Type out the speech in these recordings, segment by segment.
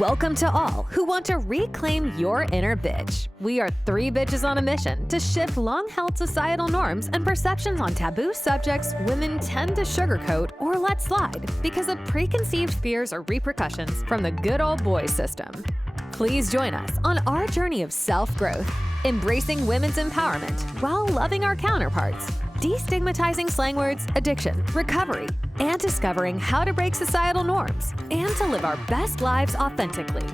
Welcome to all who want to reclaim your inner bitch. We are three bitches on a mission to shift long-held societal norms and perceptions on taboo subjects women tend to sugarcoat or let slide because of preconceived fears or repercussions from the good old boy system. Please join us on our journey of self-growth, embracing women's empowerment while loving our counterparts, destigmatizing slang words, addiction, recovery, and discovering how to break societal norms and to live our best lives authentically.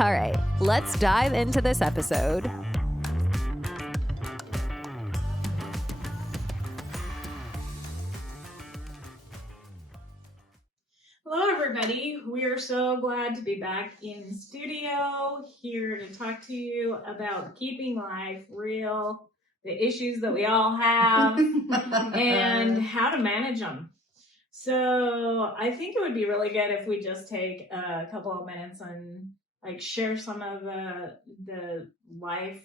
All right, let's dive into this episode. Hello, everybody. We are so glad to be back in studio here to talk to you about keeping life real, the issues that we all have, and how to manage them. So I think it would be really good if we just take a couple of minutes and share some of the life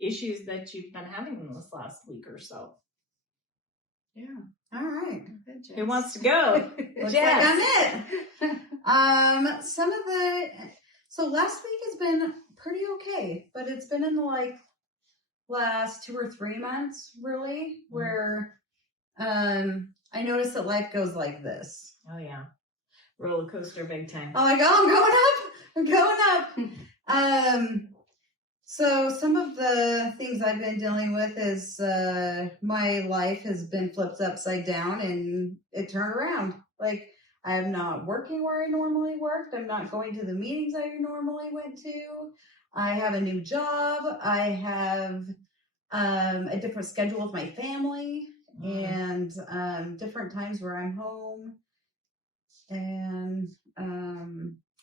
issues that you've been having in this last week or so. Yeah. All right. Who wants to go? Looks like I'm it. So last week has been pretty okay, but it's been in the last 2 or 3 months really where I noticed that life goes like this. Oh yeah. Roller coaster big time. Oh my God, I'm going up. So some of the things I've been dealing with is my life has been flipped upside down and it turned around. Like I'm not working where I normally worked. I'm not going to the meetings I normally went to. I have a new job. I have a different schedule with my family and different times where I'm home. And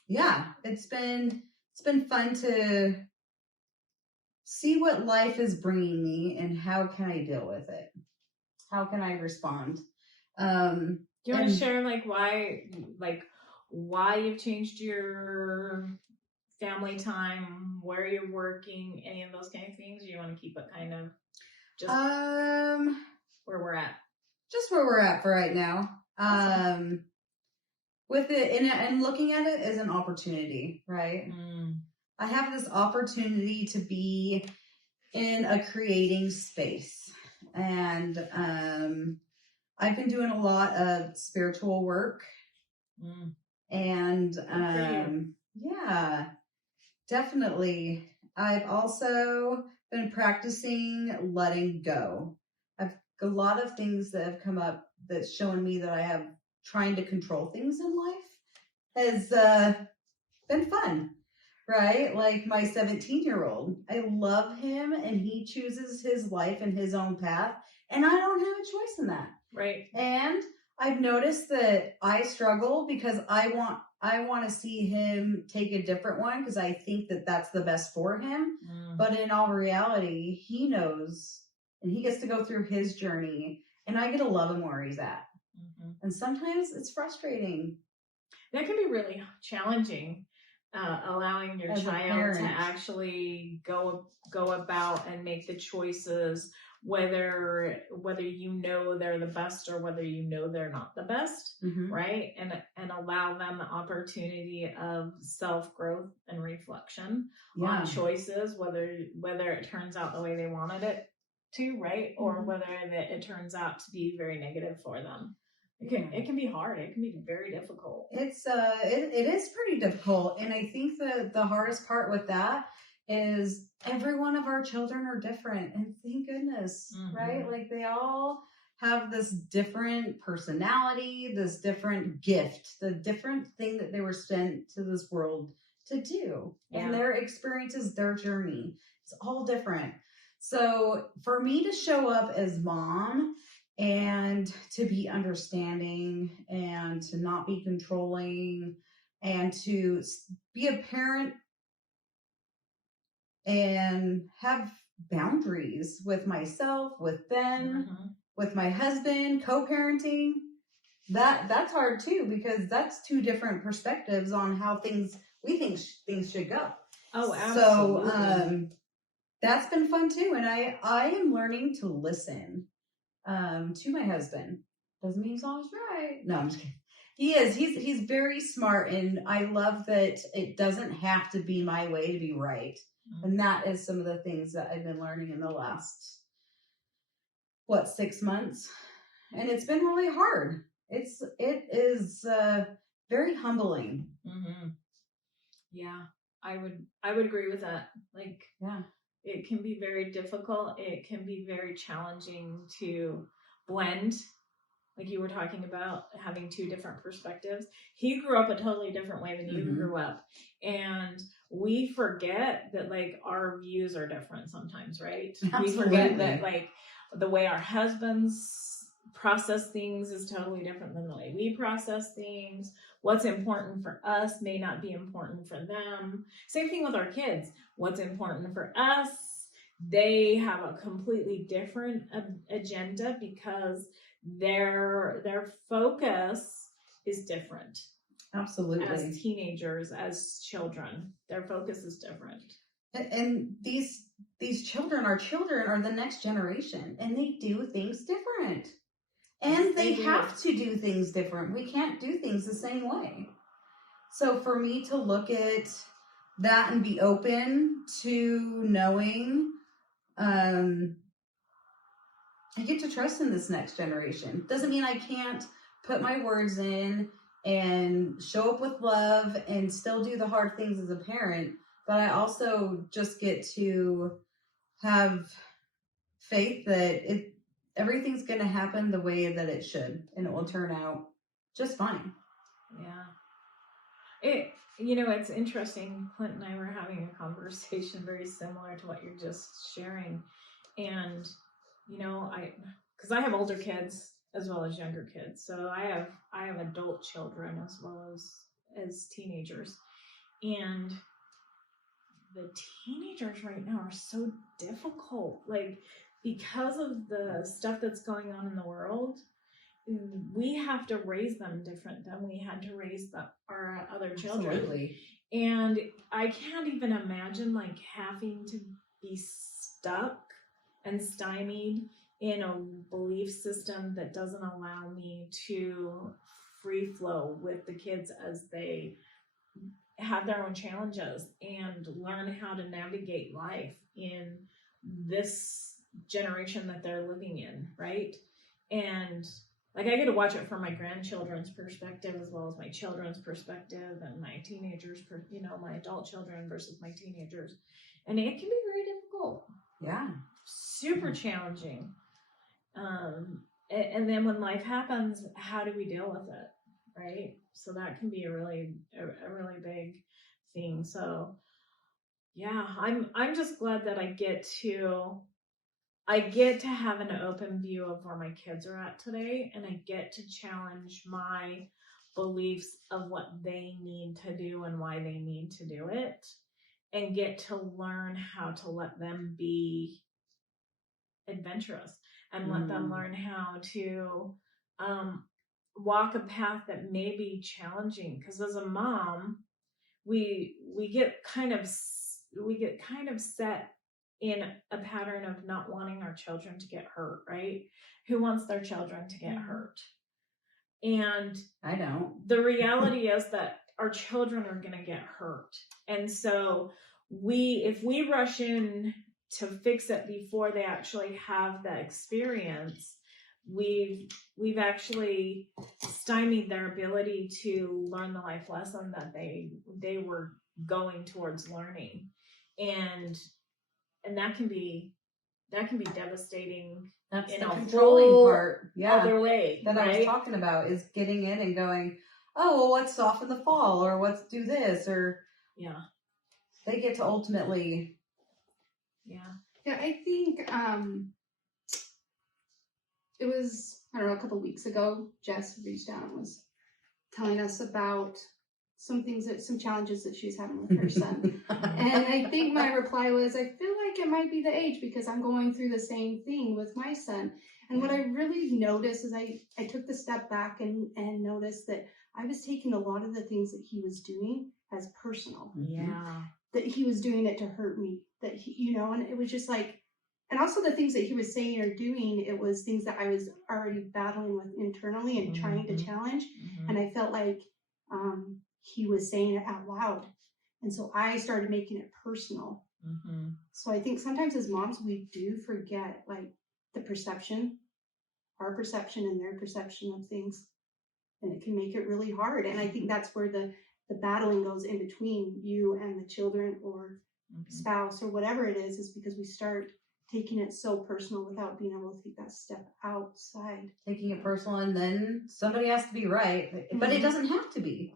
yeah, it's been fun to see what life is bringing me and how can I deal with it? How can I respond? Do you want to share why you've changed your family time, where you're working, any of those kind of things? Or you want to keep it kind of just where we're at? Just where we're at for right now. Awesome. With it and looking at it as an opportunity, right? I have this opportunity to be in a creating space. And I've been doing a lot of spiritual work. And yeah, definitely. I've also been practicing letting go. I've a lot of things that have come up that's showing me that I have trying to control things in life has been fun. Right? Like my 17-year-old. I love him and he chooses his life and his own path. And I don't have a choice in that. Right. And I've noticed that I struggle because I want to see him take a different one because I think that that's the best for him. But in all reality, he knows and he gets to go through his journey and I get to love him where he's at. And sometimes it's frustrating. That can be really challenging. Allowing your child to actually go about and make the choices, whether you know they're the best or whether you know they're not the best, right? And allow them the opportunity of self-growth and reflection on choices, whether it turns out the way they wanted it to, right? Or whether it turns out to be very negative for them. It can be hard. It can be very difficult. It is pretty difficult. And I think that the hardest part with that is every one of our children are different. And thank goodness, right? Like they all have this different personality, this different gift, the different thing that they were sent to this world to do. Yeah. And their experiences, their journey, it's all different. So for me to show up as mom and to be understanding and to not be controlling and to be a parent and have boundaries with myself, with Ben, with my husband, co-parenting, that's hard too, because that's two different perspectives on how we think things should go. Oh, absolutely. So that's been fun too. And I am learning to listen to my husband. Doesn't mean he's always right. No, I'm just kidding. He is. He's very smart, and I love that it doesn't have to be my way to be right. And that is some of the things that I've been learning in the last 6 months, and it's been really hard. It is very humbling. Mm-hmm. Yeah, I would agree with that. Like, yeah, it can be very difficult. It can be very challenging to blend. Like you were talking about having two different perspectives. He grew up a totally different way than you grew up. And we forget that like our views are different sometimes, right? Absolutely. We forget that like the way our husbands process things is totally different than the way we process things. What's important for us may not be important for them. Same thing with our kids. What's important for us, they have a completely different agenda because their focus is different. Absolutely. As teenagers, as children, their focus is different. And these children are the next generation, and they do things different. And they have to do things different. We can't do things the same way. So for me to look at that and be open to knowing, I get to trust in this next generation. Doesn't mean I can't put my words in and show up with love and still do the hard things as a parent, but I also just get to have faith that everything's going to happen the way that it should, and it will turn out just fine. Yeah. It's interesting. Clint and I were having a conversation very similar to what you're just sharing. And, because I have older kids as well as younger kids. So I have adult children as well as teenagers. And the teenagers right now are so difficult. Like, because of the stuff that's going on in the world, we have to raise them different than we had to raise our other children. Absolutely. And I can't even imagine like having to be stuck and stymied in a belief system that doesn't allow me to free flow with the kids as they have their own challenges and learn how to navigate life in this generation that they're living in, right? And like I get to watch it from my grandchildren's perspective as well as my children's perspective and my teenagers, my adult children versus my teenagers. And it can be very difficult. Yeah. Super challenging. And then when life happens, how do we deal with it? Right? So that can be a really big thing. So yeah, I'm just glad that I get to have an open view of where my kids are at today, and I get to challenge my beliefs of what they need to do and why they need to do it, and get to learn how to let them be adventurous and let them learn how to walk a path that may be challenging. Because as a mom, we get kind of set in a pattern of not wanting our children to get hurt, right? Who wants their children to get hurt? And I don't. The reality is that our children are going to get hurt. And so if we rush in to fix it before they actually have the experience, we've actually stymied their ability to learn the life lesson that they were going towards learning. And that can be devastating. That's in the a controlling whole part. Yeah. Other way that right? I was talking about is getting in and going, oh, well, let's soften the fall, or let's do this, or they get to ultimately. Yeah, I think it was, I don't know, a couple weeks ago, Jess reached out and was telling us about some challenges that she's having with her son. And I think my reply was, I feel like it might be the age, because I'm going through the same thing with my son. And what I really noticed is I took the step back and noticed that I was taking a lot of the things that he was doing as personal. Yeah. That he was doing it to hurt me. That he, and it was just like, and also the things that he was saying or doing, it was things that I was already battling with internally and trying to challenge. And I felt like he was saying it out loud. And so I started making it personal. So I think sometimes as moms, we do forget like the perception, our perception and their perception of things. And it can make it really hard. And I think that's where the battling goes in between you and the children or spouse or whatever it is because we start taking it so personal without being able to take that step outside. Taking it personal, and then somebody has to be right, but it doesn't have to be.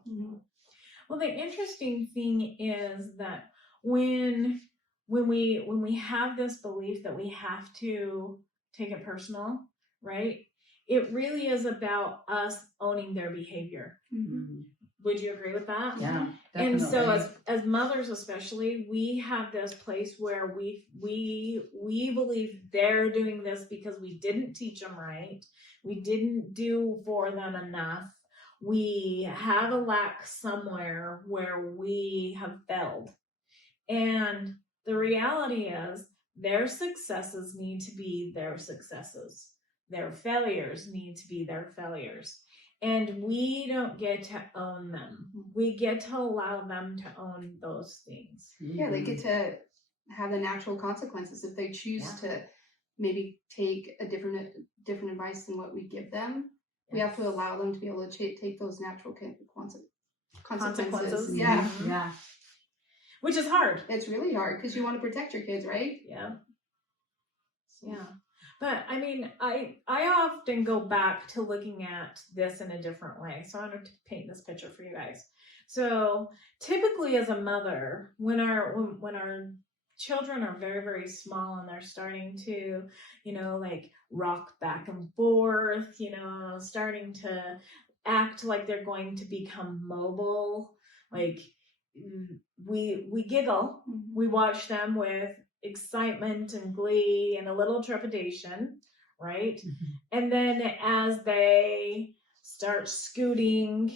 Well, the interesting thing is that when we have this belief that we have to take it personal, right? It really is about us owning their behavior. Would you agree with that? Yeah, definitely. And so as mothers especially, we have this place where we believe they're doing this because we didn't teach them right. We didn't do for them enough. We have a lack somewhere where we have failed. And the reality is their successes need to be their successes. Their failures need to be their failures. And we don't get to own them. We get to allow them to own those things. Yeah, they get to have the natural consequences if they choose to maybe take a different advice than what we give them. We have to allow them to be able to take those natural consequences. Yeah. Which is hard. It's really hard because you want to protect your kids, right? Yeah. Yeah. But I mean, I often go back to looking at this in a different way. So I want to paint this picture for you guys. So typically as a mother, when our children are very, very small and they're starting to, like rock back and forth, starting to act like they're going to become mobile, like we giggle. We watch them with excitement and glee and a little trepidation, right? And then as they start scooting,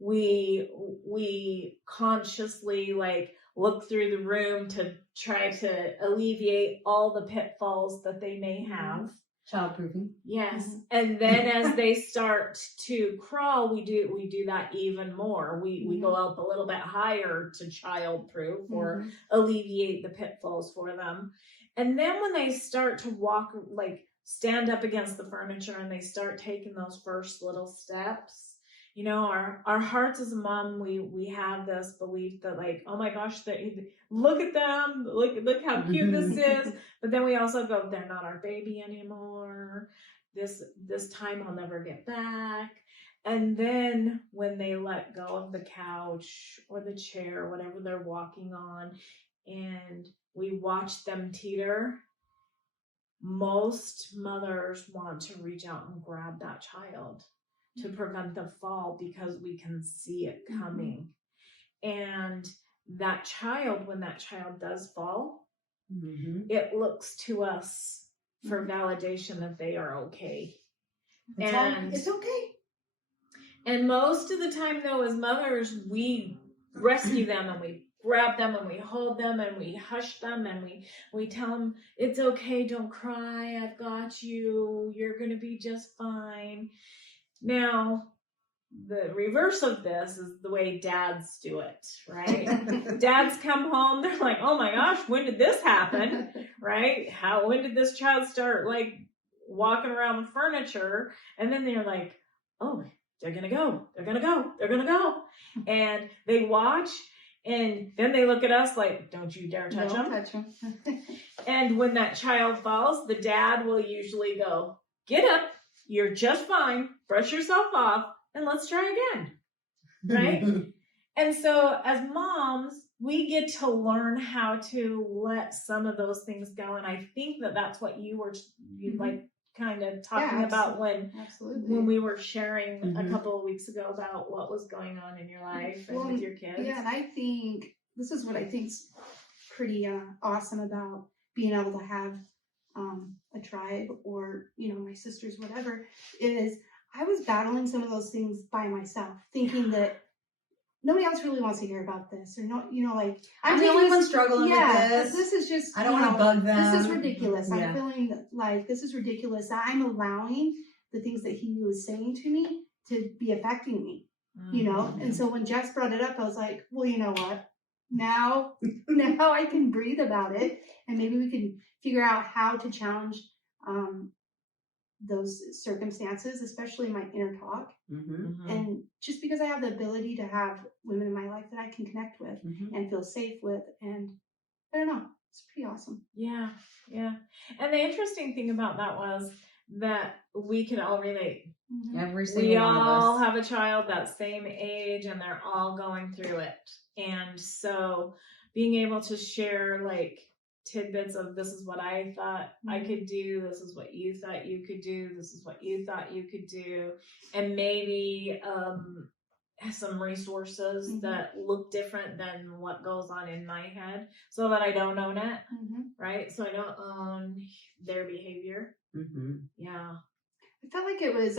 we consciously like look through the room to try to alleviate all the pitfalls that they may have. Childproofing. Yes. And then as they start to crawl, we do that even more. We go up a little bit higher to childproof or alleviate the pitfalls for them. And then when they start to walk, like stand up against the furniture and they start taking those first little steps, our hearts as a mom, we have this belief that like, oh my gosh, look at them, look how cute this is. But then we also go, they're not our baby anymore. This time I'll never get back. And then when they let go of the couch or the chair, whatever they're walking on, and we watch them teeter, most mothers want to reach out and grab that child to prevent the fall because we can see it coming. And that child, when that child does fall, it looks to us for validation that they are okay. It's okay. And most of the time though, as mothers, we rescue them and we grab them and we hold them and we hush them and we tell them, it's okay, don't cry, I've got you, you're going to be just fine. Now, the reverse of this is the way dads do it, right? Dads come home, they're like, oh my gosh, when did this happen, right? When did this child start like walking around the furniture? And then they're like, oh, they're going to go. And they watch and then they look at us like, don't you dare touch them. And when that child falls, the dad will usually go, get up. You're just fine. Brush yourself off and let's try again. Right? And so as moms, we get to learn how to let some of those things go. And I think that's what you were like kind of talking about when we were sharing a couple of weeks ago about what was going on in your life and with your kids. Yeah, and I think this is what I think's pretty awesome about being able to have a tribe or, my sisters, whatever, is I was battling some of those things by myself, thinking that nobody else really wants to hear about this, or no, like I'm the taking only this- one struggling with this. This is just, I don't want to bug them. this is ridiculous. Yeah. I'm feeling like this is ridiculous. I'm allowing the things that he was saying to me to be affecting me, you know? And so when Jess brought it up, I was like, well, you know what? Now I can breathe about it, and maybe we can figure out how to challenge those circumstances, especially my inner talk. Mm-hmm. And just because I have the ability to have women in my life that I can connect with Mm-hmm. and feel safe with, and I don't know, it's pretty awesome. Yeah, yeah. And the interesting thing about that was that we could all relate. Mm-hmm. Every single We one all of us. have a child that same age, and they're all going through it. And so being able to share like tidbits of this is what I thought I could do, this is what you thought you could do, this is what you thought you could do, and maybe some resources that look different than what goes on in my head, so that I don't own it, right? So I don't own their behavior. Mm-hmm. Yeah. I felt like it was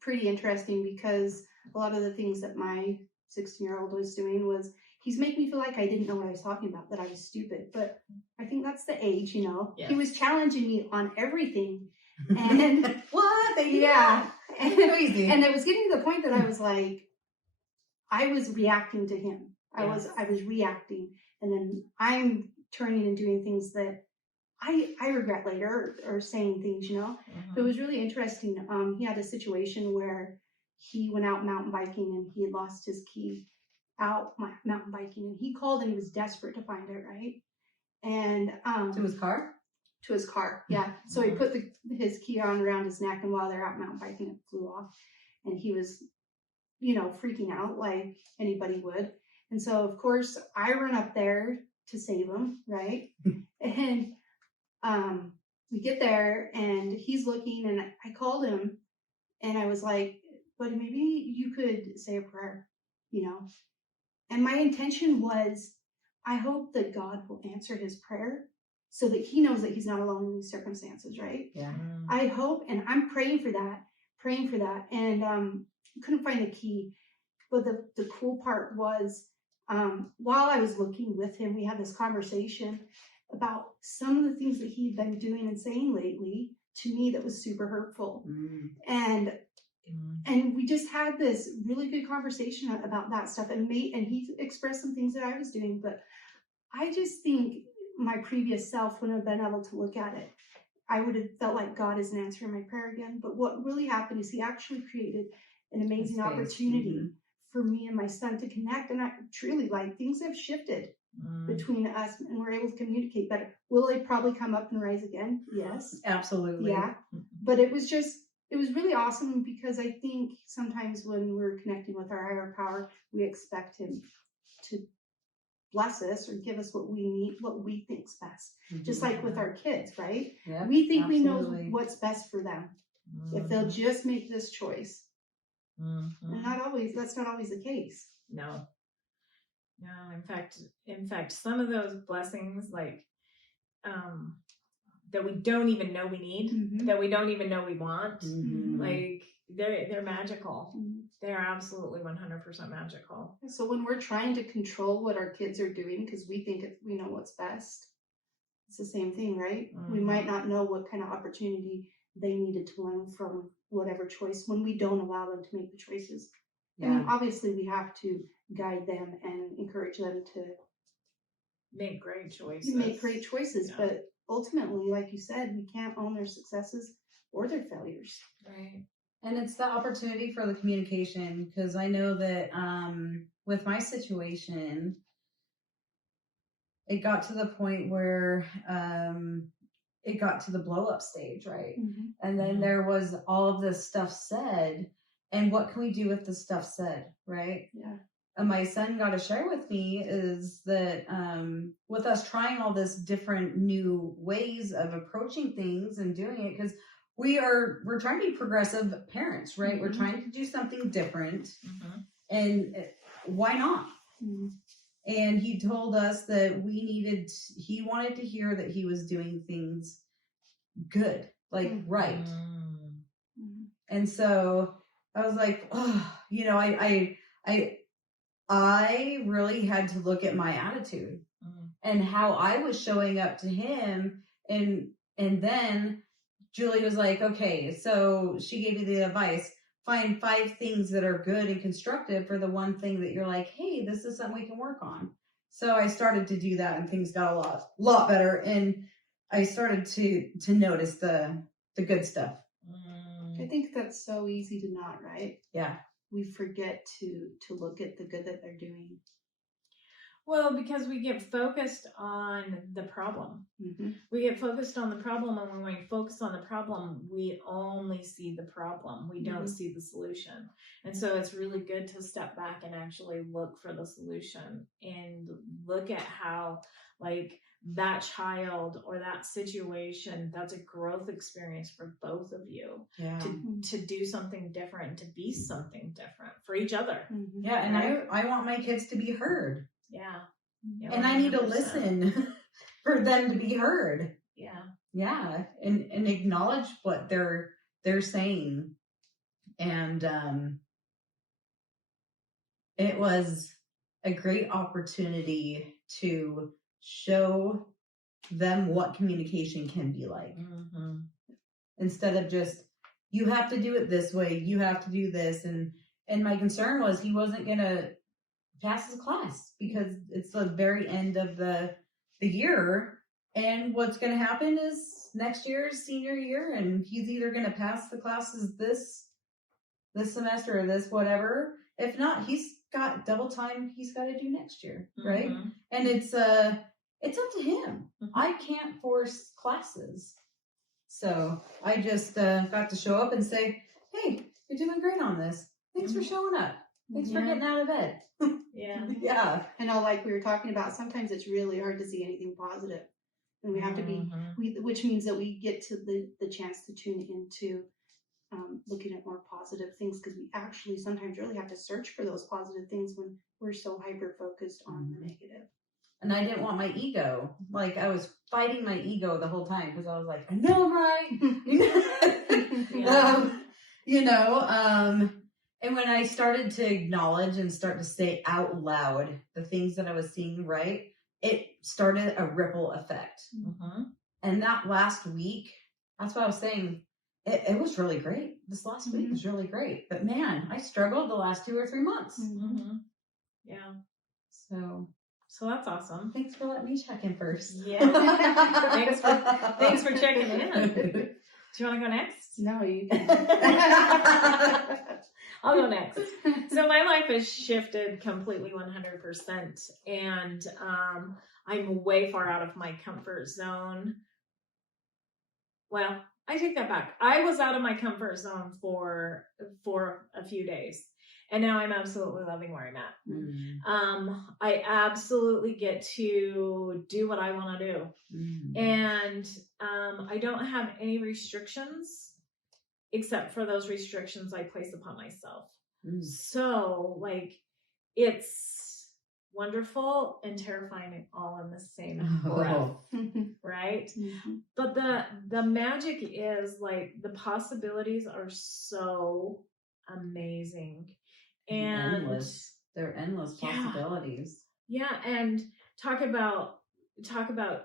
pretty interesting because a lot of the things that my 16-year-old was doing was he's making me feel like I didn't know what I was talking about, that I was stupid. But I think that's the age, you know. Yes. He was challenging me on everything. And what? yeah. And, crazy. And it was getting to the point that I was like, I was reacting to him. I was reacting. And then I'm turning and doing things that I regret later, or saying things, you know. But it was really interesting. He had a situation where he went out mountain biking and he had lost his key out mountain biking, and he called and he was desperate to find it, right? And to his car? To his car, yeah. So he put his key on around his neck, and while they're out mountain biking, it flew off. And he was, you know, freaking out like anybody would. And so, of course, I run up there to save him, right? And we get there, and he's looking, and I called him, and I was like, buddy, maybe you could say a prayer, you know? And my intention was, I hope that God will answer his prayer so that he knows that he's not alone in these circumstances, right? Yeah. I hope, and I'm praying for that. And couldn't find the key. But the cool part was, while I was looking with him, we had this conversation about some of the things that he'd been doing and saying lately to me that was super hurtful. And we just had this really good conversation about that stuff, and he expressed some things that I was doing, but I just think my previous self wouldn't have been able to look at it. I would have felt like God isn't answering my prayer again. But what really happened is he actually created an amazing opportunity for me and my son to connect. And I truly, like, things have shifted between us, and we're able to communicate better. Will it probably come up and rise again? Yes. Absolutely. Yeah. But it was really awesome, because I think sometimes when we're connecting with our higher power, we expect him to bless us or give us what we need, what we think's best. Just like with our kids, right? Yep, we think we know absolutely. what's best for them if they'll just make this choice. And that's not always the case. No. In fact, some of those blessings, like, that we don't even know we need, that we don't even know we want, like, they're magical. They're absolutely 100% magical. So when we're trying to control what our kids are doing because we think we know what's best, it's the same thing, right? We might not know what kind of opportunity they needed to learn from whatever choice when we don't allow them to make the choices. I mean, obviously we have to guide them and encourage them to make great choices. But ultimately, like you said, we can't own their successes or their failures. Right. And it's the opportunity for the communication, because I know that with my situation, it got to the point where it got to the blow up stage, right? And then there was all of this stuff said, and what can we do with the stuff said, right? Yeah. And my son got to share with me is that with us trying all this different new ways of approaching things and doing it, because we're trying to be progressive parents, right? We're trying to do something different, and why not? And he told us that he wanted to hear that he was doing things good, like right. And so I was like, oh, you know, I I really had to look at my attitude and how I was showing up to him. And then Julie was like, okay, so she gave you the advice, find 5 things that are good and constructive for the one thing that you're like, hey, this is something we can work on. So I started to do that and things got a lot better. And I started to notice the good stuff. I think that's so easy to not, right? Yeah. We forget to look at the good that they're doing. Well, because we get focused on the problem. We get focused on the problem, and when we focus on the problem, we only see the problem. We don't see the solution. And so it's really good to step back and actually look for the solution and look at how, like, that child or that situation, that's a growth experience for both of you. Yeah. To do something different, to be something different for each other. Yeah, and I want my kids to be heard. Yeah. And I need to listen for them to be heard. Yeah. Yeah. And acknowledge what they're saying. And it was a great opportunity to show them what communication can be like. Instead of just, you have to do it this way, you have to do this. And my concern was he wasn't going to pass his class because it's the very end of the year. And what's going to happen is next year's senior year, and he's either going to pass the classes this semester or this whatever. If not, he's got double time he's got to do next year, right? And it's up to him. I can't force classes. So I just got to show up and say, hey, you're doing great on this. Thanks for showing up. Thanks for getting out of bed. Yeah. I know, like we were talking about, sometimes it's really hard to see anything positive. And we have to be, which means that we get to the chance to tune into looking at more positive things, because we actually sometimes really have to search for those positive things when we're so hyper-focused on the negative. And I didn't want my ego. Like, I was fighting my ego the whole time because I was like, I know I'm right. And when I started to acknowledge and start to say out loud the things that I was seeing right, it started a ripple effect. And that last week, that's what I was saying, it was really great. This last week was really great. But man, I struggled the last 2 or 3 months. Yeah. So that's awesome. Thanks for letting me check in first. Yeah. thanks for checking in. Do you want to go next? No, you can. I'll go next. So my life has shifted completely 100%. And I'm way far out of my comfort zone. Well, I take that back. I was out of my comfort zone for a few days. And now I'm absolutely loving where I'm at. I absolutely get to do what I want to do. And I don't have any restrictions except for those restrictions I place upon myself. So, like, it's wonderful and terrifying all in the same breath, right? But the magic is, like, the possibilities are so amazing. And endless. They're endless possibilities. Yeah, and talk about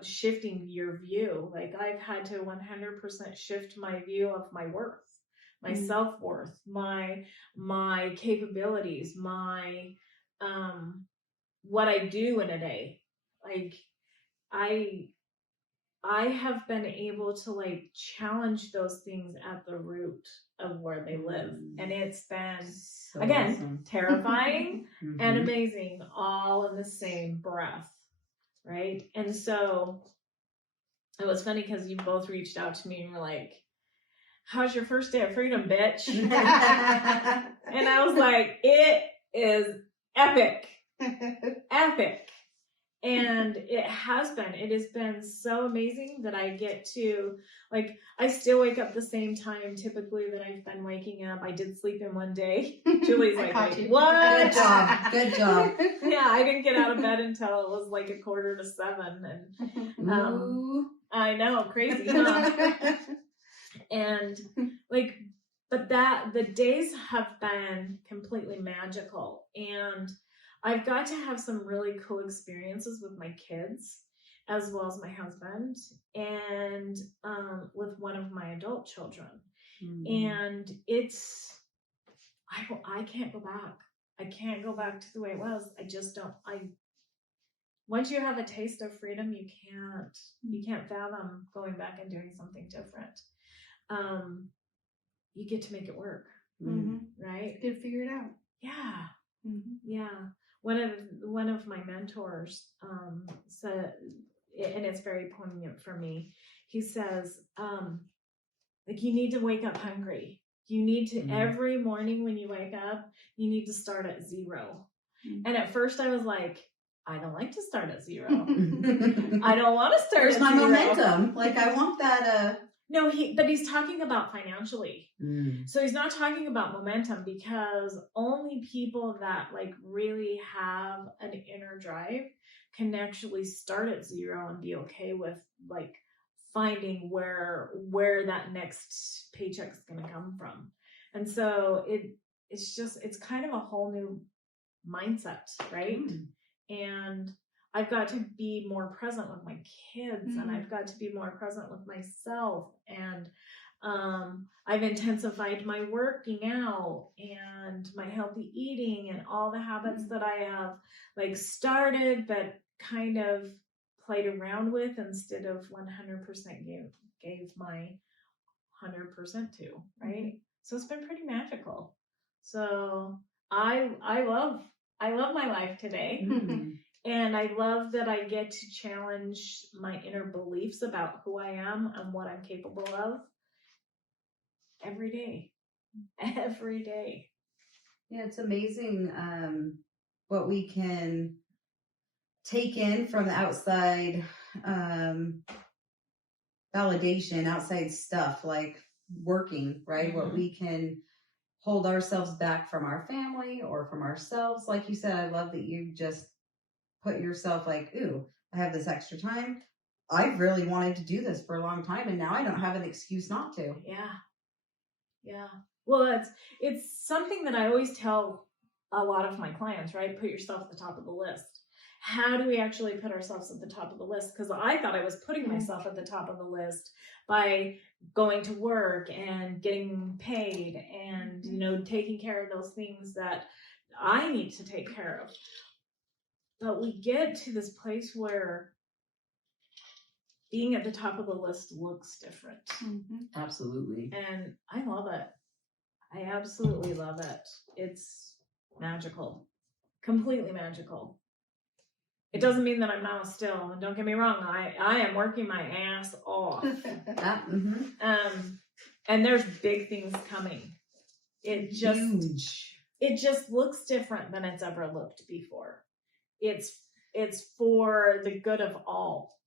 shifting your view. Like, I've had to 100% shift my view of my worth, my self-worth, my capabilities, my what I do in a day. Like, I have been able to, like, challenge those things at the root of where they live. And it's been, so again, awesome. Terrifying and amazing all in the same breath, right? And so it was funny because you both reached out to me and were like, how's your first day of freedom, bitch? And I was like, it is epic. Epic. And it has been so amazing that I get to, like, I still wake up the same time typically that I've been waking up. I did sleep in one day. Julie's like, what? Good job. Yeah, I didn't get out of bed until it was like 6:45. And I know, crazy, huh? And like, but the days have been completely magical. And I've got to have some really cool experiences with my kids as well as my husband and with one of my adult children. And it's, I can't go back. I can't go back to the way it was. I just don't. Once you have a taste of freedom, you can't fathom going back and doing something different. You get to make it work, right? You can figure it out. Yeah, yeah. One of my mentors said, and it's very poignant for me. He says, like, you need to wake up hungry. You need to every morning when you wake up, you need to start at 0. And at first, I was like, I don't like to start at 0. I don't want to start. Where's at my 0. momentum? Like, I want that. No, but he's talking about financially. So he's not talking about momentum, because only people that like really have an inner drive can actually start at 0 and be okay with like finding where that next paycheck's going to come from. And so it's kind of a whole new mindset, right? And I've got to be more present with my kids, and I've got to be more present with myself. And I've intensified my working out and my healthy eating and all the habits that I have like started, but kind of played around with instead of 100% gave my 100% to, right? So it's been pretty magical. So I love my life today. And I love that I get to challenge my inner beliefs about who I am and what I'm capable of every day. Every day. Yeah, it's amazing what we can take in from the outside validation, outside stuff like working, right? What we can hold ourselves back from our family or from ourselves. Like you said, I love that you just put yourself like, ooh, I have this extra time. I've really wanted to do this for a long time, and now I don't have an excuse not to. Yeah. Well, it's something that I always tell a lot of my clients, right? Put yourself at the top of the list. How do we actually put ourselves at the top of the list? Because I thought I was putting myself at the top of the list by going to work and getting paid and, taking care of those things that I need to take care of. But we get to this place where being at the top of the list looks different. Absolutely. And I love it. I absolutely love it. It's magical. Completely magical. It doesn't mean that I'm not still. And don't get me wrong, I am working my ass off. And there's big things coming. It just looks different than it's ever looked before. It's for the good of all.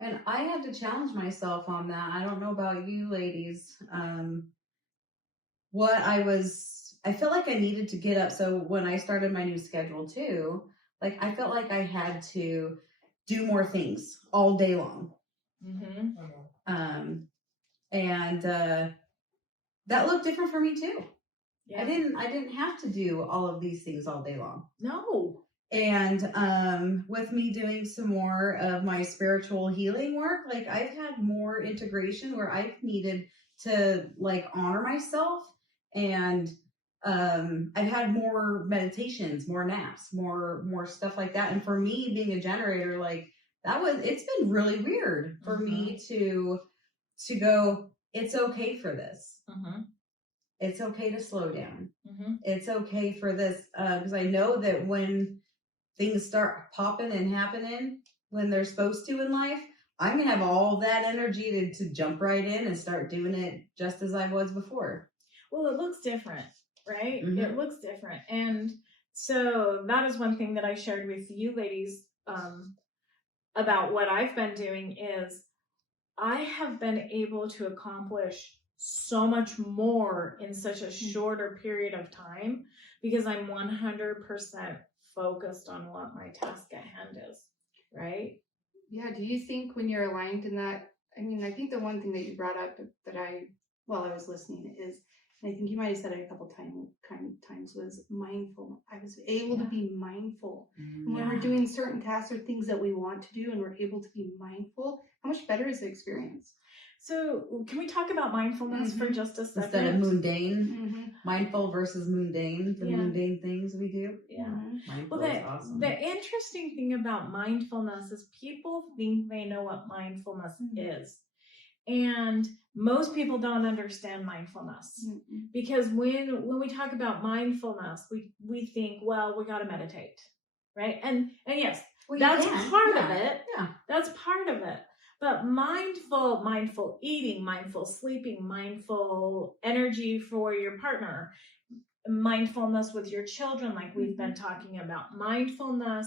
And I had to challenge myself on that. I don't know about you ladies. I felt like I needed to get up. So when I started my new schedule too, like I felt like I had to do more things all day long. And that looked different for me too. Yeah. I didn't have to do all of these things all day long. No. And with me doing some more of my spiritual healing work, like I've had more integration where I've needed to like honor myself, and I've had more meditations, more naps, more stuff like that. And for me being a generator, like it's been really weird for me to go, it's okay for this. It's okay to slow down. It's okay for this. Because I know that when things start popping and happening when they're supposed to in life, I'm going to have all that energy to jump right in and start doing it just as I was before. Well, it looks different, right? It looks different. And so that is one thing that I shared with you ladies about what I've been doing is I have been able to accomplish so much more in such a shorter period of time because I'm 100% focused on what my task at hand is, right? Yeah. Do you think when you're aligned in that, I mean, I think the one thing that you brought up while I was listening is and I think you might have said it a couple times, was mindful. I was able to be mindful. And when we're doing certain tasks or things that we want to do and we're able to be mindful, how much better is the experience? So can we talk about mindfulness for just a second? Instead of mundane, mindful versus mundane, the mundane things we do. Yeah. Mindful Well, is awesome. the interesting thing about mindfulness is people think they know what mindfulness is. And most people don't understand mindfulness because when we talk about mindfulness, we think, well, we got to meditate, right? And yes, that's part of it. Yeah. That's part of it. But mindful eating, mindful sleeping, mindful energy for your partner, mindfulness with your children, like we've been talking about. Mindfulness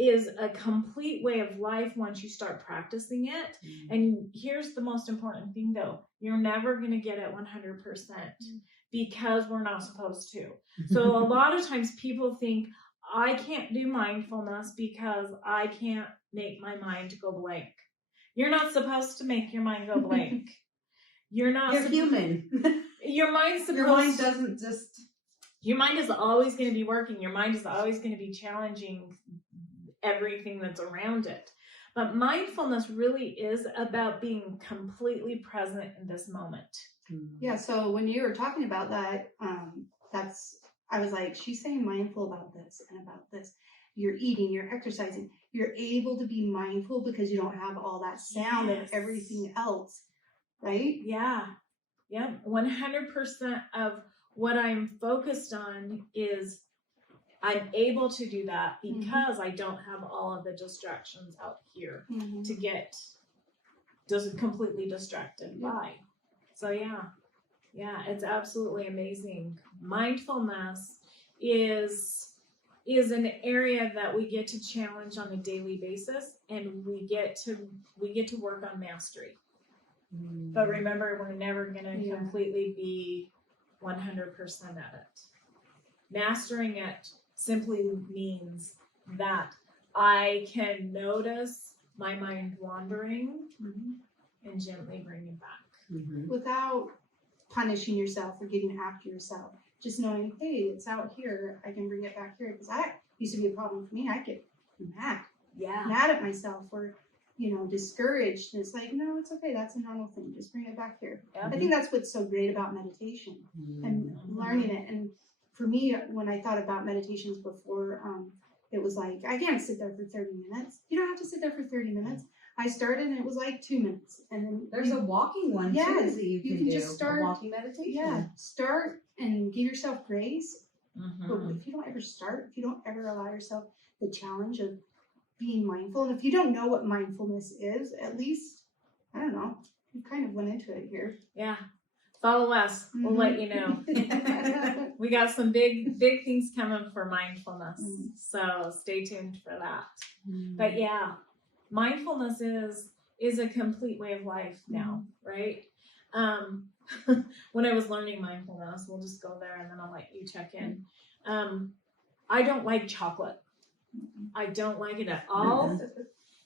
is a complete way of life once you start practicing it. And here's the most important thing though, you're never going to get it 100% because we're not supposed to. So a lot of times people think, I can't do mindfulness because I can't make my mind go blank. You're not supposed to make your mind go blank. You're human. Your mind doesn't just. Your mind is always going to be working. Your mind is always going to be challenging everything that's around it. But mindfulness really is about being completely present in this moment. Yeah. So when you were talking about that, I was like, she's saying mindful about this and about this. You're eating, you're exercising, you're able to be mindful because you don't have all that sound of everything else, right? Yeah. 100% of what I'm focused on is I'm able to do that because I don't have all of the distractions out here to get just completely distracted by. So yeah, it's absolutely amazing. Mindfulness is an area that we get to challenge on a daily basis, and we get to work on mastery. But remember, we're never going to completely be 100% at it. Mastering it simply means that I can notice my mind wandering and gently bring it back. Without punishing yourself or getting after yourself. Just knowing, hey, it's out here, I can bring it back here. Because that used to be a problem for me. I get mad at myself or, discouraged. And it's like, no, it's okay. That's a normal thing. Just bring it back here. I think that's what's so great about meditation and learning it. And for me, when I thought about meditations before, it was like, I can't sit there for 30 minutes. You don't have to sit there for 30 minutes. I started and it was like 2 minutes. And then there's a walking one too that you can do. Just start, a walking meditation. Yeah, start and give yourself grace. But if you don't ever start, if you don't ever allow yourself the challenge of being mindful, and if you don't know what mindfulness is, at least, I don't know, you kind of went into it here. Yeah. Follow us. We'll let you know. We got some big things coming for mindfulness. So stay tuned for that. But yeah, mindfulness is a complete way of life now, right? When I was learning mindfulness, we'll just go there and then I'll let you check in. I don't like chocolate. I don't like it at all.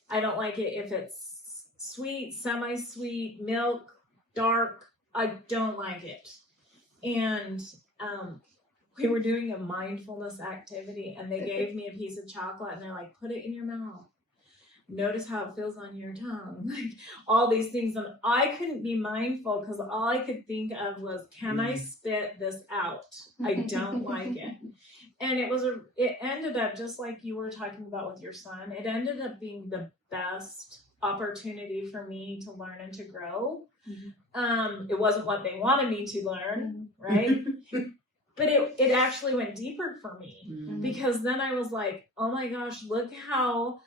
I don't like it if it's sweet, semi-sweet, milk, dark. I don't like it. And we were doing a mindfulness activity and they gave me a piece of chocolate and they're like, put it in your mouth. Notice how it feels on your tongue. Like all these things. And I couldn't be mindful because all I could think of was, can I spit this out? I don't like it. And it ended up just like you were talking about with your son. It ended up being the best opportunity for me to learn and to grow. It wasn't what they wanted me to learn, right? But it actually went deeper for me because then I was like, oh my gosh, look how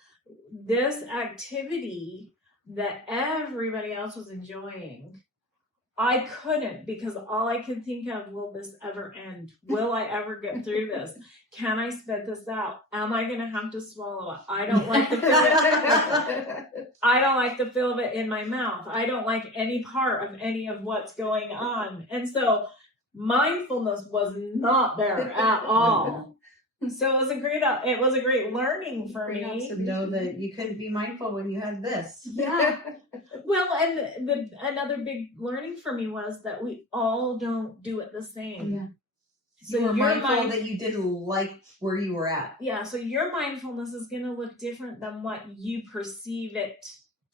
this activity that everybody else was enjoying, I couldn't, because all I could think of, will this ever end? Will I ever get through this? Can I spit this out? Am I going to have to swallow it? I don't like the feel of it. I don't like the feel of it in my mouth. I don't like any part of any of what's going on. And so mindfulness was not there at all. So it was a great learning for Great me. To know that you couldn't be mindful when you had this. Yeah. Well, and another big learning for me was that we all don't do it the same. Yeah. So you were your mindful that you didn't like where you were at. Yeah, so your mindfulness is going to look different than what you perceive it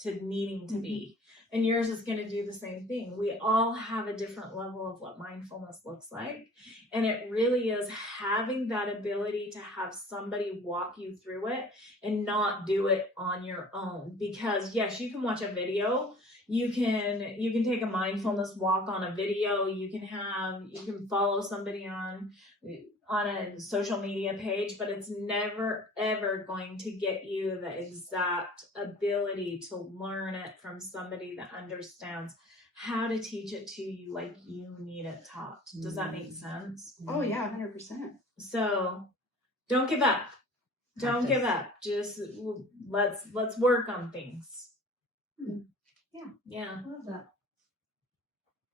to needing to be. And yours is going to do the same thing. We all have a different level of what mindfulness looks like. And it really is having that ability to have somebody walk you through it and not do it on your own. Because yes, you can watch a video. You can take a mindfulness walk on a video. You can follow somebody on a social media page, but it's never ever going to get you the exact ability to learn it from somebody that understands how to teach it to you like you need it taught. Does that make sense? Oh yeah, 100%. So don't give up. Don't give up. Just let's work on things. Yeah. I love that.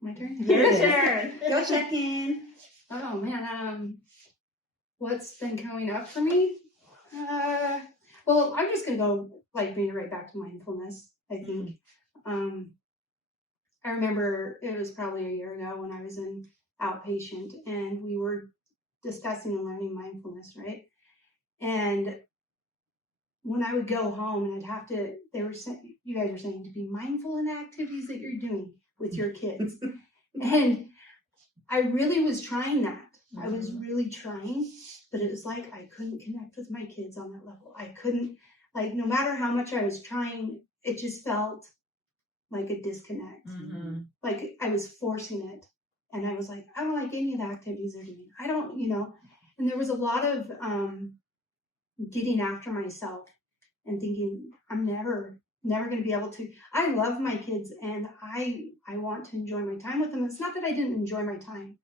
My turn. Your turn. Go check in. Oh man, what's been coming up for me? Well, I'm just gonna go bring it right back to mindfulness. I think. I remember it was probably a year ago when I was in outpatient and we were discussing and learning mindfulness, right? And when I would go home and I'd have to, you guys were saying to be mindful in activities that you're doing with your kids. And I really was trying that. I was really trying, but it was like I couldn't connect with my kids on that level. I couldn't, no matter how much I was trying, it just felt like a disconnect. Like I was forcing it. And I was like, I don't like any of the activities they're doing. I don't, and there was a lot of getting after myself and thinking, I'm never going to be able to. I love my kids and I want to enjoy my time with them. It's not that I didn't enjoy my time.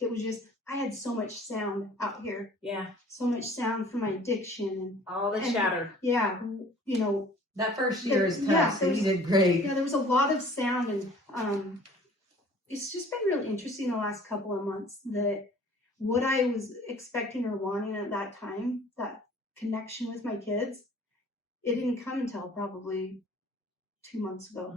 It was just, I had so much sound out here. Yeah. So much sound from my addiction and all the chatter. Yeah. That first year is tough, so you did great. Yeah, there was a lot of sound and it's just been really interesting the last couple of months that what I was expecting or wanting at that time, that connection with my kids, it didn't come until probably 2 months ago.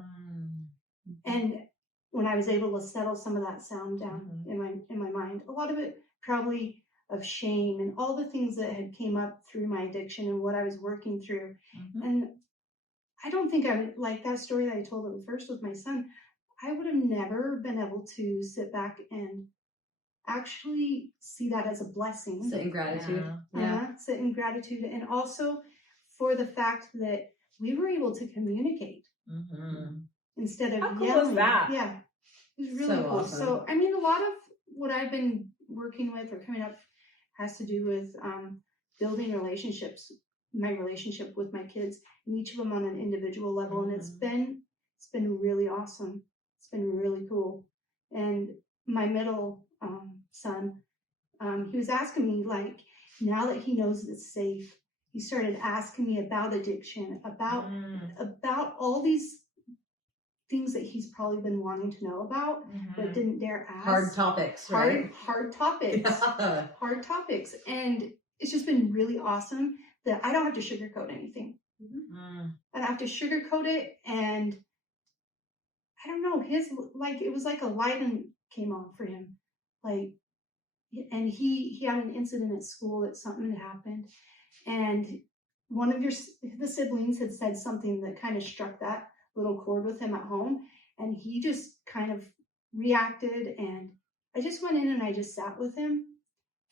And when I was able to settle some of that sound down in my mind, a lot of it probably of shame and all the things that had came up through my addiction and what I was working through. And I don't think I would, like that story that I told at first with my son, I would have never been able to sit back and actually see that as a blessing. Sit in gratitude. Sit in gratitude. And also for the fact that we were able to communicate instead of How cool yelling. was that? Yeah. It was really So cool. awesome. So, a lot of what I've been working with or coming up has to do with building relationships, my relationship with my kids, and each of them on an individual level. And it's been really awesome. It's been really cool. And my middle son, he was asking me, now that he knows it's safe, he started asking me about addiction, about all these things that he's probably been wanting to know about, but didn't dare ask. Hard topics, right? Hard topics. Hard topics. And it's just been really awesome that I don't have to sugarcoat anything. I don't have to sugarcoat it. And I don't know, it was like a light came on for him. And he had an incident at school that something had happened. And one of the siblings had said something that kind of struck that little chord with him at home. And he just kind of reacted. And I just went in and I just sat with him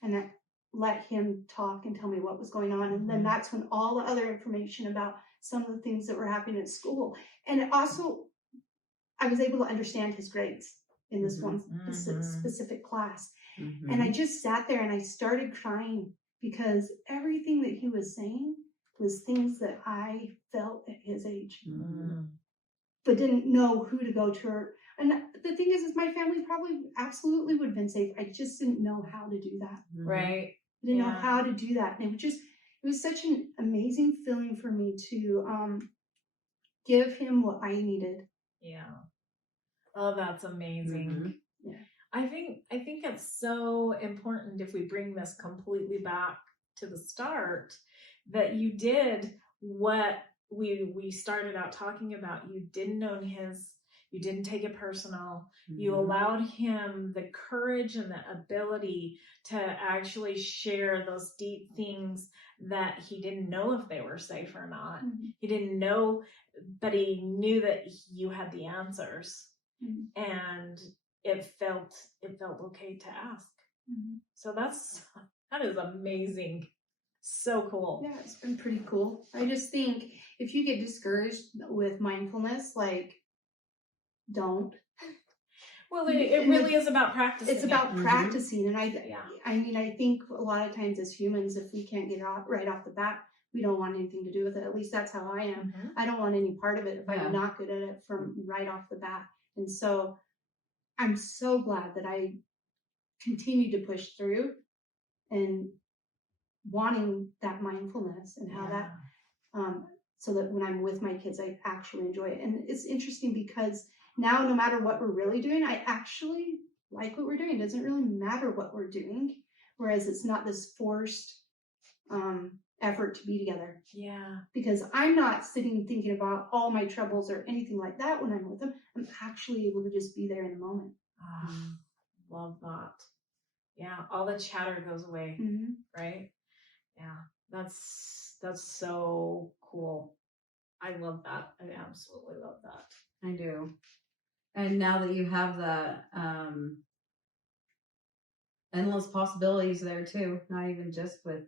and I let him talk and tell me what was going on. And then that's when all the other information about some of the things that were happening at school. And also, I was able to understand his grades in this one specific class. And I just sat there and I started crying because everything that he was saying was things that I felt at his age, but didn't know who to go to. And the thing is my family probably absolutely would have been safe. I just didn't know how to do that. Right. I didn't know how to do that. And it was such an amazing feeling for me to give him what I needed. Yeah. Oh, that's amazing. Yeah. I think it's so important if we bring this completely back to the start, that you did what we started out talking about. You didn't own you didn't take it personal. You allowed him the courage and the ability to actually share those deep things that he didn't know if they were safe or not. He didn't know, but he knew that you had the answers, and it felt okay to ask. So that is amazing. So cool. Yeah, it's been pretty cool. I just think if you get discouraged with mindfulness, like, don't. Well, it really is about practicing. It's about practicing, and I mean, I think a lot of times as humans, if we can't get out right off the bat, we don't want anything to do with it. At least that's how I am. I don't want any part of it if I'm not good at it from right off the bat. And so I'm so glad that I continue to push through and wanting that mindfulness and how that, so that when I'm with my kids, I actually enjoy it. And it's interesting because now, no matter what we're really doing, I actually like what we're doing. It doesn't really matter what we're doing. Whereas it's not this forced effort to be together. Yeah. Because I'm not sitting thinking about all my troubles or anything like that when I'm with them. I'm actually able to just be there in the moment. Love that. Yeah. All the chatter goes away, right? Yeah. That's so cool. I love that. I absolutely love that. I do. And now that you have the endless possibilities there too, not even just with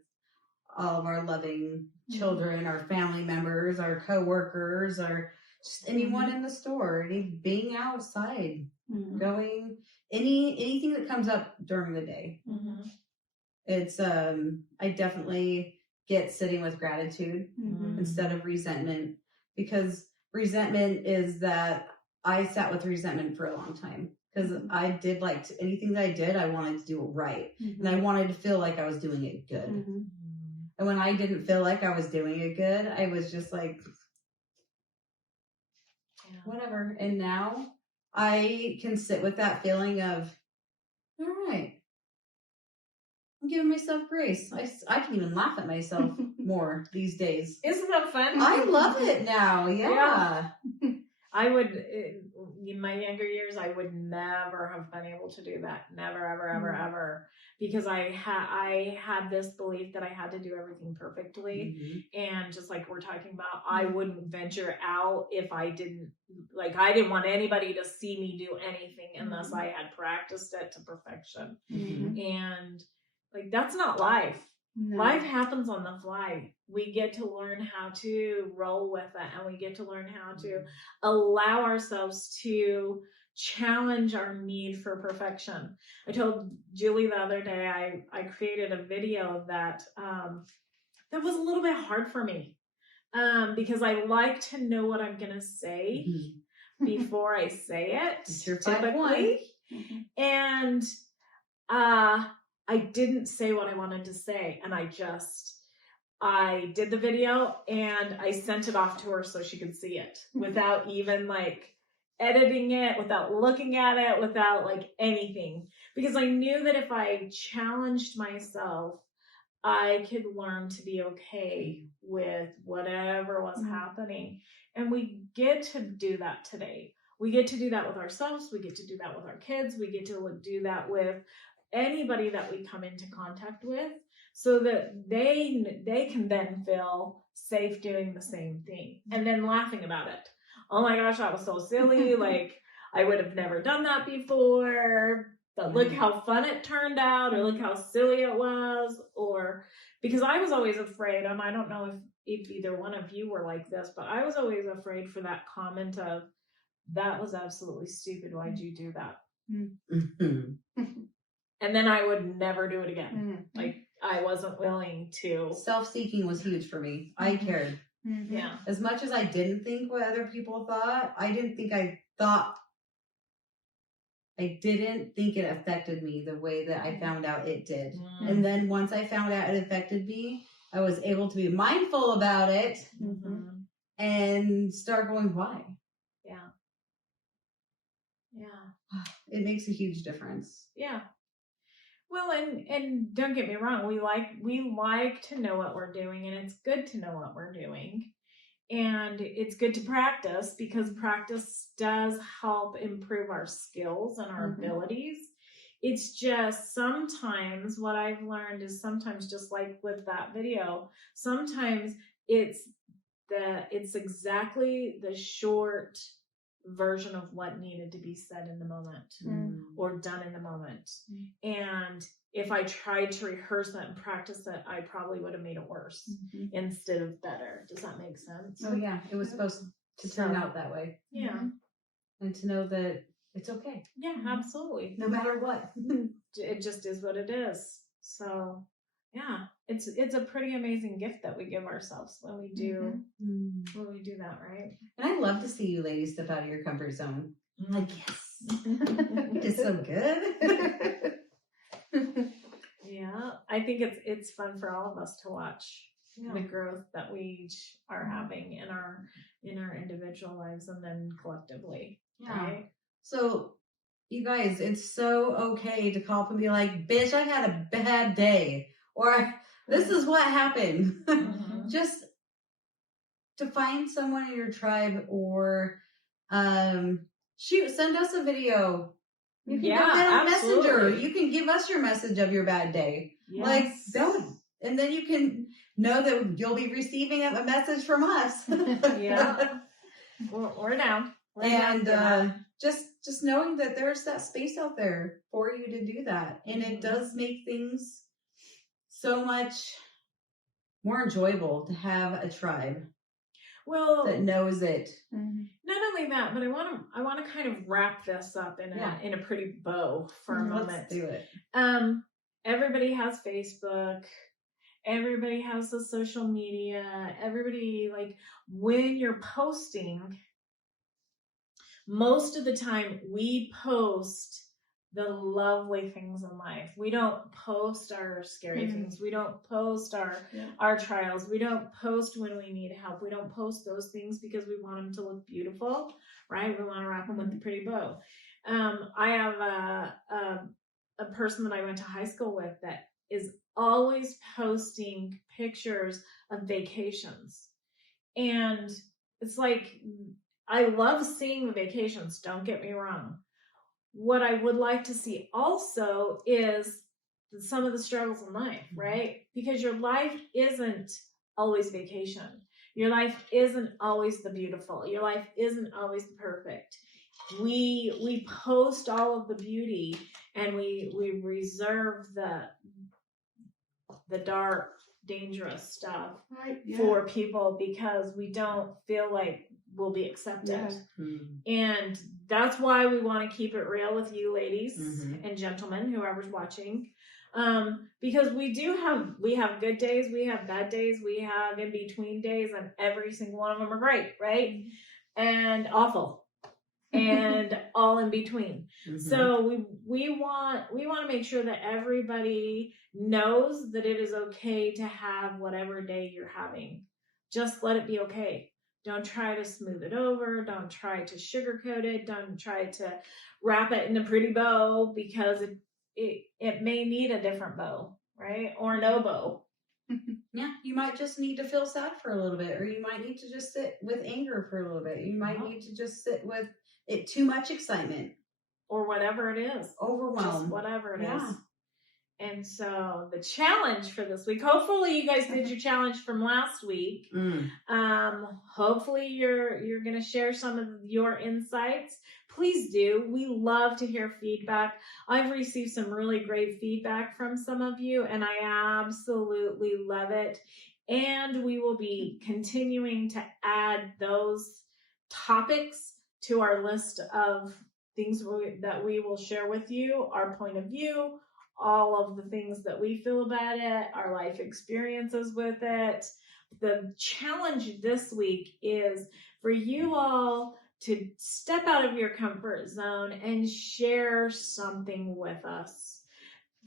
all of our loving children, our family members, our coworkers, or just anyone in the store, being outside, going, anything that comes up during the day. It's I definitely get sitting with gratitude instead of resentment, because resentment is that I sat with resentment for a long time, because I did anything that I did, I wanted to do it right. And I wanted to feel like I was doing it good. And when I didn't feel like I was doing it good, I was just like, whatever. And now I can sit with that feeling of, all right, I'm giving myself grace. I can even laugh at myself more these days. Isn't that fun? I love it now. Yeah. I would, in my younger years, I would never have been able to do that. Never, ever, ever, ever. Because I had this belief that I had to do everything perfectly. And just like we're talking about, I wouldn't venture out if I didn't want anybody to see me do anything unless I had practiced it to perfection. And that's not life. No. Life happens on the fly. We get to learn how to roll with it, and we get to learn how to allow ourselves to challenge our need for perfection. I told Julie the other day, I created a video that was a little bit hard for me because I like to know what I'm going to say before I say it, typically. And I didn't say what I wanted to say, and I did the video and I sent it off to her so she could see it without even editing it, without looking at it, without anything, because I knew that if I challenged myself, I could learn to be okay with whatever was happening. And we get to do that today. We get to do that with ourselves. We get to do that with our kids. We get to do that with anybody that we come into contact with, so that they can then feel safe doing the same thing and then laughing about it. Oh my gosh, that was so silly. I would have never done that before, but look how fun it turned out, or look how silly it was. Or because I was always afraid, and I don't know if either one of you were like this, but I was always afraid for that comment of, that was absolutely stupid. Why'd you do that? And then I would never do it again. I wasn't willing to. Self-seeking was huge for me. I cared. Yeah. As much as I didn't think what other people thought, I didn't think it affected me the way that I found out it did. And then once I found out it affected me, I was able to be mindful about it and start going, why? Yeah. Yeah. It makes a huge difference. Yeah. Well, and don't get me wrong, we like to know what we're doing, and it's good to know what we're doing. And it's good to practice, because practice does help improve our skills and our abilities. It's just sometimes what I've learned is sometimes, just like with that video, sometimes it's exactly the short version of what needed to be said in the moment or done in the moment. And if I tried to rehearse that and practice it, I probably would have made it worse instead of better. Does that make sense? Oh yeah, it was supposed to turn out that way. Yeah. And to know that it's okay. Yeah, absolutely. No matter what. It just is what it is. So yeah, it's a pretty amazing gift that we give ourselves when we do that, right? And I love to see you ladies step out of your comfort zone. I'm like, yes, it's so good. Yeah, I think it's fun for all of us to watch the growth that we each are having in our individual lives and then collectively. Yeah. Right? So you guys, it's so okay to call up and be like, bitch, I had a bad day. Or this is what happened. Just to find someone in your tribe, or send us a video. You can go ahead and Messenger. You can give us your message of your bad day. Yes. Like, don't. And then you can know that you'll be receiving a message from us. Yeah. We're down. Just knowing that there's that space out there for you to do that. And it does make things so much more enjoyable to have a tribe that knows it. Not only that, but I want to kind of wrap this up in a pretty bow for a moment. Let's do it. Everybody has Facebook. Everybody has the social media. Everybody, like, when you're posting, most of the time we post the lovely things in life. We don't post our scary things. We don't post our trials. We don't post when we need help. We don't post those things because we want them to look beautiful, right? We want to wrap them with a pretty bow. I have a person that I went to high school with that is always posting pictures of vacations. And it's like, I love seeing the vacations, don't get me wrong. What I would like to see also is some of the struggles in life, right? Because your life isn't always vacation. Your life isn't always the beautiful. Your life isn't always the perfect. We post all of the beauty, and we reserve the dark, dangerous stuff for people because we don't feel like we'll be accepted. And that's why we want to keep it real with you ladies and gentlemen, whoever's watching. Because we have good days, we have bad days, we have in between days, and every single one of them are great, right? And awful. And all in between. So we want to make sure that everybody knows that it is okay to have whatever day you're having. Just let it be okay. Don't try to smooth it over. Don't try to sugarcoat it. Don't try to wrap it in a pretty bow, because it may need a different bow, right? Or no bow. Yeah, you might just need to feel sad for a little bit, or you might need to just sit with anger for a little bit. You might need to just sit with it, too much excitement. Or whatever it is. Overwhelm. Just whatever it is. And so the challenge for this week, hopefully you guys did your challenge from last week. Hopefully you're going to share some of your insights. Please do. We love to hear feedback. I've received some really great feedback from some of you, and I absolutely love it. And we will be continuing to add those topics to our list of things that we will share with you, our point of view, all of the things that we feel about it, our life experiences with it. The challenge this week is for you all to step out of your comfort zone and share something with us.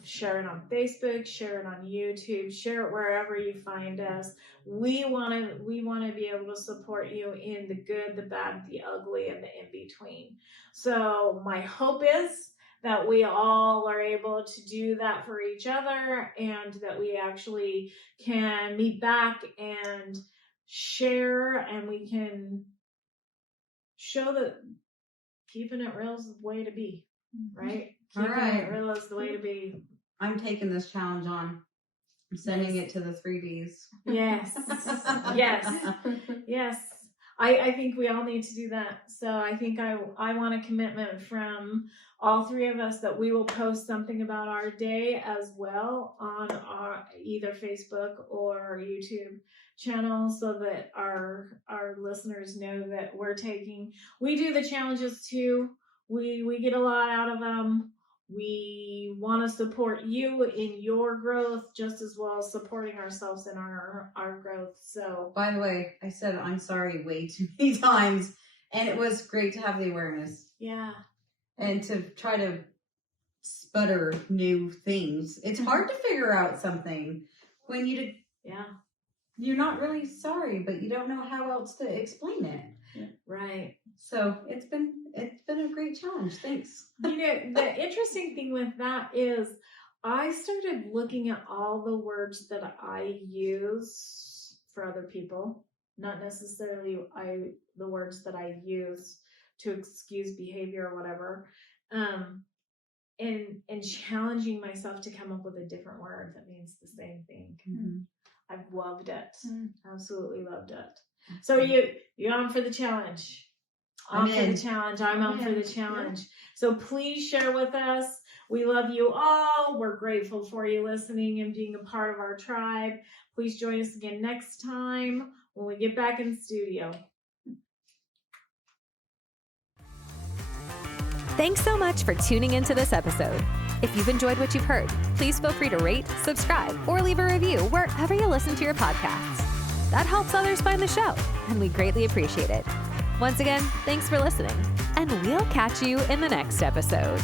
Share it on Facebook, share it on YouTube, share it wherever you find us. We want to be able to support you in the good, the bad, the ugly, and the in-between. So my hope is that we all are able to do that for each other, and that we actually can meet back and share, and we can show that keeping it real is the way to be, right? Keeping it real is the way to be. I'm taking this challenge on. I'm sending it to the 3Bs. Yes. Yes. I think we all need to do that. So I think I want a commitment from all three of us that we will post something about our day as well on our either Facebook or YouTube channel, so that our listeners know that we do the challenges too. We get a lot out of them. We want to support you in your growth just as well as supporting ourselves in our growth. So, by the way, I said I'm sorry way too many times, and it was great to have the awareness. Yeah. And to try to sputter new things. It's hard to figure out something when you're not really sorry, but you don't know how else to explain it. Yeah. Right. So it's been a great challenge. Thanks. The interesting thing with that is I started looking at all the words that I use for other people, not necessarily the words that I use to excuse behavior or whatever, and challenging myself to come up with a different word that means the same thing. Mm-hmm. I've loved it. Absolutely loved it. So you're on for the challenge. I'm on for the challenge. Yeah. So please share with us. We love you all. We're grateful for you listening and being a part of our tribe. Please join us again next time when we get back in the studio. Thanks so much for tuning into this episode. If you've enjoyed what you've heard, please feel free to rate, subscribe, or leave a review wherever you listen to your podcasts. That helps others find the show, and we greatly appreciate it. Once again, thanks for listening, and we'll catch you in the next episode.